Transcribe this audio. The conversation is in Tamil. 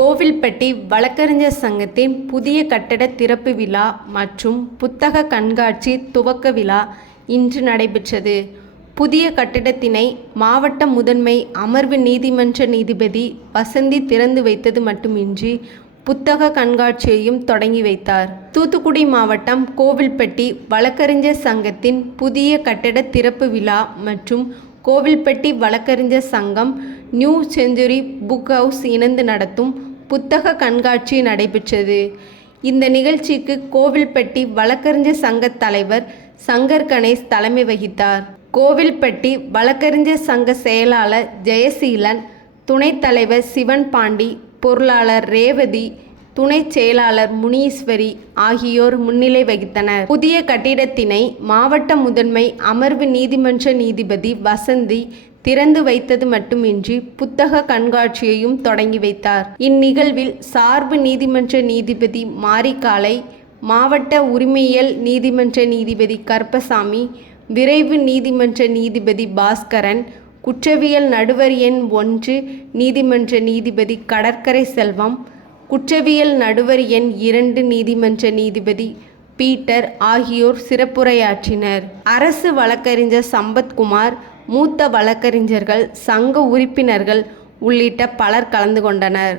கோவில்பட்டி வழக்கறிஞர் சங்கத்தின் புதிய கட்டட திறப்பு விழா மற்றும் புத்தக கண்காட்சி துவக்க விழா இன்று நடைபெற்றது. புதிய கட்டடத்தினை மாவட்ட முதன்மை அமர்வு நீதிமன்ற நீதிபதி வசந்தி திறந்து வைத்தது மட்டுமின்றி புத்தக கண்காட்சியையும் தொடங்கி வைத்தார். தூத்துக்குடி மாவட்டம் கோவில்பட்டி வழக்கறிஞர் சங்கத்தின் புதிய கட்டட திறப்பு விழா மற்றும் கோவில்பட்டி வழக்கறிஞர் சங்கம் நியூ செஞ்சுரி புக் ஹவுஸ் இணைந்து நடத்தும் புத்தக கண்காட்சி நடைபெற்றது. இந்த நிகழ்ச்சிக்கு கோவில்பட்டி வழக்கறிஞர் சங்க தலைவர் சங்கர் கணேஷ் தலைமை வகித்தார். கோவில்பட்டி வழக்கறிஞர் சங்க செயலாளர் ஜெயசீலன் துணைத் தலைவர் சிவன் பாண்டி பொருளாளர் ரேவதி துணை செயலாளர் முனீஸ்வரி ஆகியோர் முன்னிலை வகித்தனர். புதிய கட்டிடத்தினை மாவட்ட முதன்மை அமர்வு நீதிமன்ற நீதிபதி வசந்தி திறந்து வைத்தது மட்டுமின்றி புத்தக கண்காட்சியையும் தொடங்கி வைத்தார். இந்நிகழ்வில் சார்பு நீதிமன்ற நீதிபதி மாரிக்காலை மாவட்ட உரிமையியல் நீதிமன்ற நீதிபதி கற்பசாமி விரைவு நீதிமன்ற நீதிபதி பாஸ்கரன் குற்றவியல் நடுவர் எண் ஒன்று நீதிமன்ற நீதிபதி கடற்கரை செல்வம் குற்றவியல் நடுவர் எண் இரண்டு நீதிமன்ற நீதிபதி பீட்டர் ஆகியோர் சிறப்புரையாற்றினர். அரசு வழக்கறிஞர் சம்பத்குமார் மூத்த வழக்கறிஞர்கள் சங்க உறுப்பினர்கள் உள்ளிட்ட பலர் கலந்து கொண்டனர்.